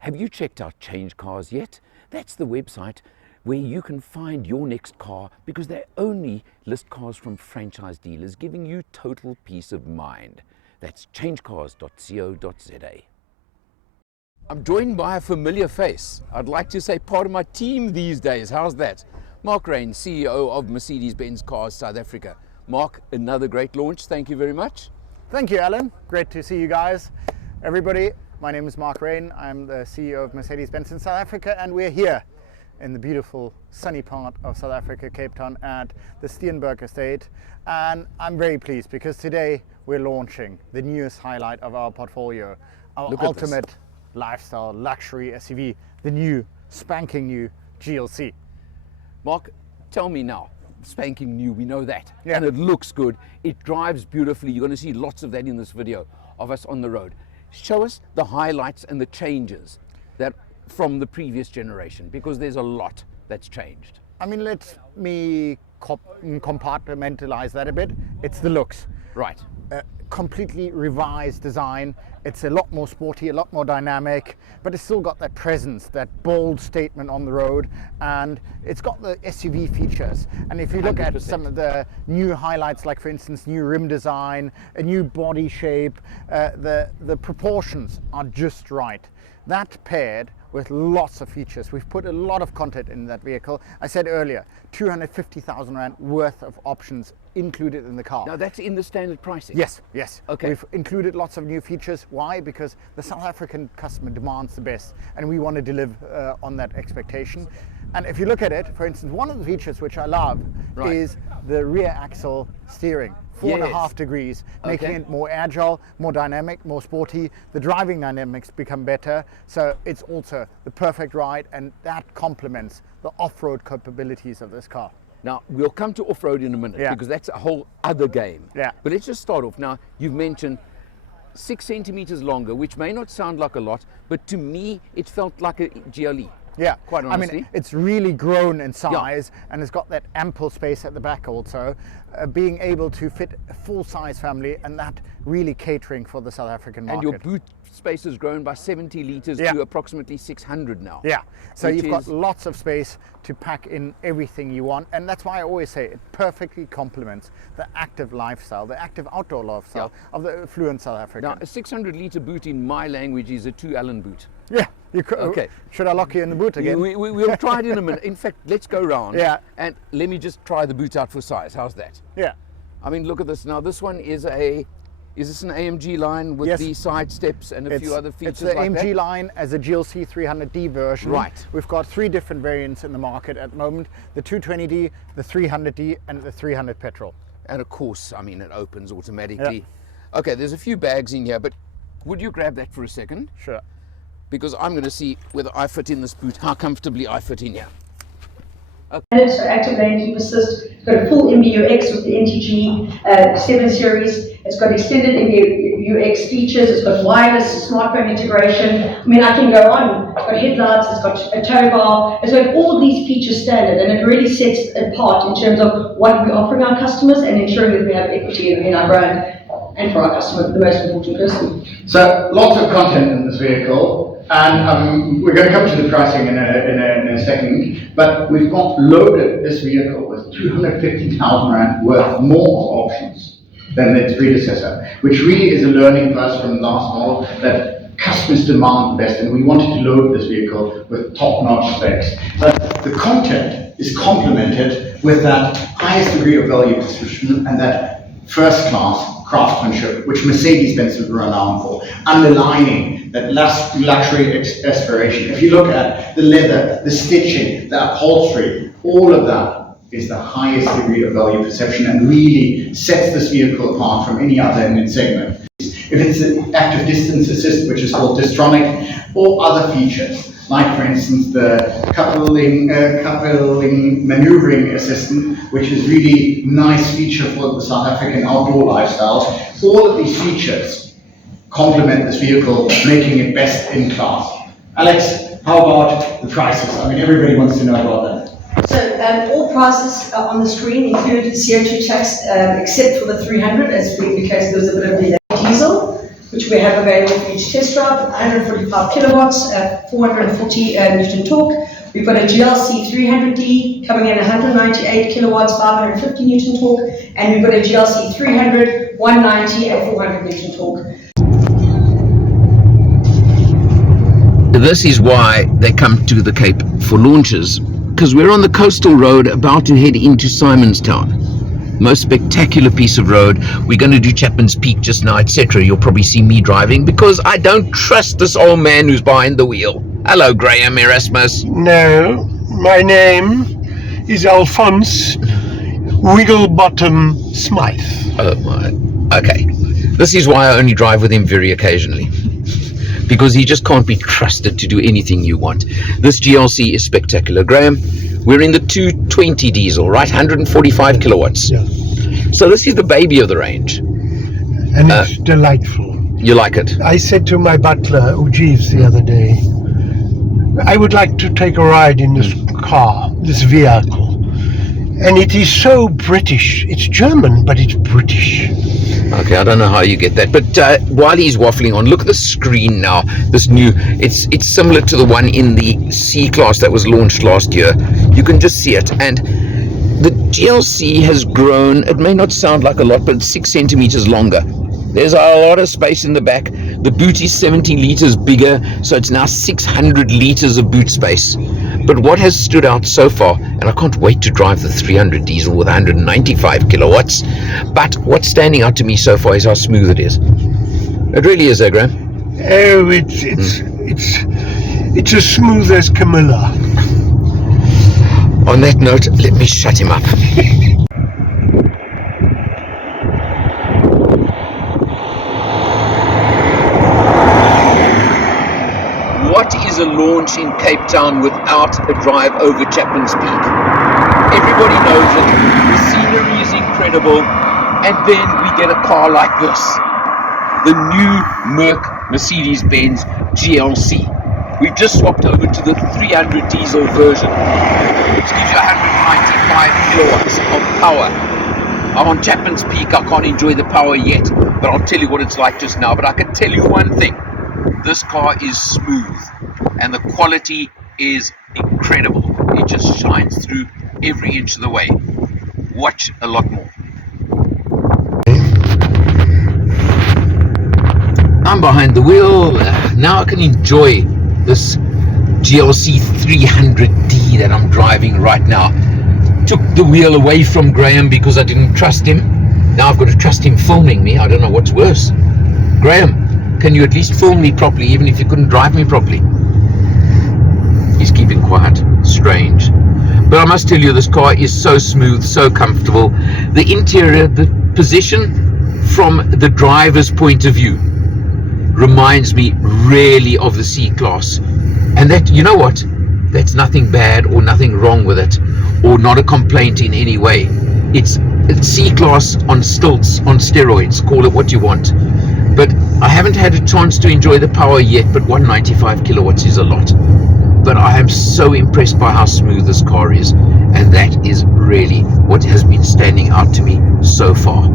Have you checked out Change Cars yet? That's the website where you can find your next car, because they only list cars from franchise dealers, giving you total peace of mind. That's changecars.co.za. I'm joined by a familiar face. I'd like to say part of my team these days. How's that? Mark Rain, CEO of Mercedes-Benz Cars South Africa. Mark, another great launch. Thank you very much. Thank you, Alan. Great to see you guys. Everybody, my name is Mark Rain. I'm the CEO of Mercedes-Benz in South Africa, and we're here in the beautiful sunny part of South Africa, Cape Town, at the Steenberg estate. And I'm very pleased because today we're launching the newest highlight of our portfolio, our ultimate lifestyle luxury SUV, the new spanking new GLC. Mark, tell me now, spanking new, we know that, yeah. And it looks good, it drives beautifully. You're going to see lots of that in this video of us on the road. Show us the highlights and the changes that from the previous generation, because there's a lot that's changed. I mean, let me compartmentalize that a bit. It's the looks. Right. Completely revised design. It's a lot more sporty, a lot more dynamic, but it's still got that presence, that bold statement on the road, and it's got the SUV features. And if you look 100%. At some of the new highlights, like for instance, new rim design, a new body shape, the proportions are just right. That paired with lots of features. We've put a lot of content in that vehicle. I said earlier, 250,000 Rand worth of options included in the car. Now that's in the standard pricing? Yes, yes. Okay. We've included lots of new features. Why? Because the South African customer demands the best, and we want to deliver on that expectation. And if you look at it, for instance, one of the features which I love is the rear axle steering. 4.5 degrees, making it more agile, more dynamic, more sporty. The driving dynamics become better, so it's also the perfect ride, and that complements the off-road capabilities of this car. Now, we'll come to off-road in a minute, because that's a whole other game. Yeah. But let's just start off. Now, you've mentioned 6 centimeters longer, which may not sound like a lot, but to me, it felt like a GLE. Yeah, quite honestly. I mean, it's really grown in size, and it's got that ample space at the back also, being able to fit a full-size family, and that really catering for the South African market. And your boot space has grown by 70 litres to approximately 600 now. Yeah, so you've got lots of space to pack in everything you want, and that's why I always say it perfectly complements the active lifestyle, the active outdoor lifestyle of the affluent South African. Now, a 600-litre boot in my language is a 2-Allen boot. Yeah. You could, okay. Should I lock you in the boot again? We'll try it in a minute. In fact, let's go round. Yeah. And let me just try the boot out for size. How's that? Yeah. I mean, look at this. Now, this one is this an AMG line with the side steps and a few other features like that? It's the AMG line as a GLC 300D version. Right. We've got 3 different variants in the market at the moment. The 220D, the 300D, and the 300 petrol. And of course, I mean, it opens automatically. Yeah. Okay, there's a few bags in here, but would you grab that for a second? Sure. Because I'm going to see whether I fit in this boot, how comfortably I fit in here. Okay. So active lane keep assist. It's got a full MBUX with the NTG 7 series. It's got extended MBUX features. It's got wireless smartphone integration. I mean, I can go on. It's got headlights. It's got a tow bar. It's got all these features standard, and it really sets it apart in terms of what we're offering our customers and ensuring that we have equity in our brand and for our customer, the most important person. So lots of content in this vehicle. And we're going to come to the pricing in a second, but we've got loaded this vehicle with 250,000 Rand worth more of options than its predecessor, which really is a learning for us from the last model that customers demand the best, and we wanted to load this vehicle with top-notch specs. But the content is complemented with that highest degree of value description and that first-class craftsmanship, which Mercedes-Benz is renowned for, underlining that luxury aspiration. If you look at the leather, the stitching, the upholstery, all of that is the highest degree of value perception and really sets this vehicle apart from any other in its segment. If it's an active distance assist, which is called Distronic, or other features, like for instance the coupling maneuvering assistant, which is really nice feature for the South African outdoor lifestyle. All of these features complement this vehicle, making it best in class. Alex, how about the prices? I mean, everybody wants to know about that. So all prices on the screen include CO2 tax, except for the 300, as we indicated there was a bit of delay. Diesel, which we have available for you to test drive, 145 kilowatts, 440 Newton torque. We've got a GLC 300D coming in 198 kilowatts, 550 Newton torque, and we've got a GLC 300, 190 and 400 Newton torque. This is why they come to the Cape for launches, because we're on the coastal road about to head into Simonstown. Most spectacular piece of road. We're going to do Chapman's Peak just now, etc. You'll probably see me driving because I don't trust this old man who's behind the wheel. Hello, Graham Erasmus. No, my name is Alphonse Wigglebottom Smythe. Oh my. Okay. This is why I only drive with him very occasionally. Because he just can't be trusted to do anything you want. This GLC is spectacular. Graham, we're in the 220 diesel, right? 145 kilowatts. Yeah. So this is the baby of the range. And it's delightful. You like it? I said to my butler, Jeeves, the other day, I would like to take a ride in this car, this vehicle. And it is so British. It's German, but it's British. Okay, I don't know how you get that, but while he's waffling on, look at the screen now. This new, it's similar to the one in the C-Class that was launched last year. You can just see it, and the GLC has grown. It may not sound like a lot, but it's 6 centimeters longer. There's a lot of space in the back. The boot is 70 liters bigger, so it's now 600 liters of boot space. But what has stood out so far, and I can't wait to drive the 300 diesel with 195 kilowatts, but what's standing out to me so far is how smooth it is. It really is, Graham. Oh, it's as smooth as Camilla. On that note, let me shut him up. What is a launch in Cape Town without a drive over Chapman's Peak? Everybody knows it. The scenery is incredible, and then we get a car like this, the new Mercedes-Benz GLC. We've just swapped over to the 300 diesel version, which gives you 195 kilowatts of power. I'm on Chapman's Peak. I can't enjoy the power yet, but I'll tell you what it's like just now. But I can tell you one thing. This car is smooth and the quality is incredible. It just shines through every inch of the way. Watch a lot more. I'm behind the wheel. Now I can enjoy this GLC 300D that I'm driving right now. Took the wheel away from Graham because I didn't trust him. Now I've got to trust him filming me. I don't know what's worse. Graham, can you at least film me properly, even if you couldn't drive me properly? He's keeping quiet. Strange. But I must tell you, this car is so smooth, so comfortable. The interior, the position from the driver's point of view reminds me really of the C-Class. And that, you know what? That's nothing bad or nothing wrong with it, or not a complaint in any way. It's C-Class on stilts, on steroids, call it what you want. But I haven't had a chance to enjoy the power yet, but 195 kilowatts is a lot. But I am so impressed by how smooth this car is, and that is really what has been standing out to me so far.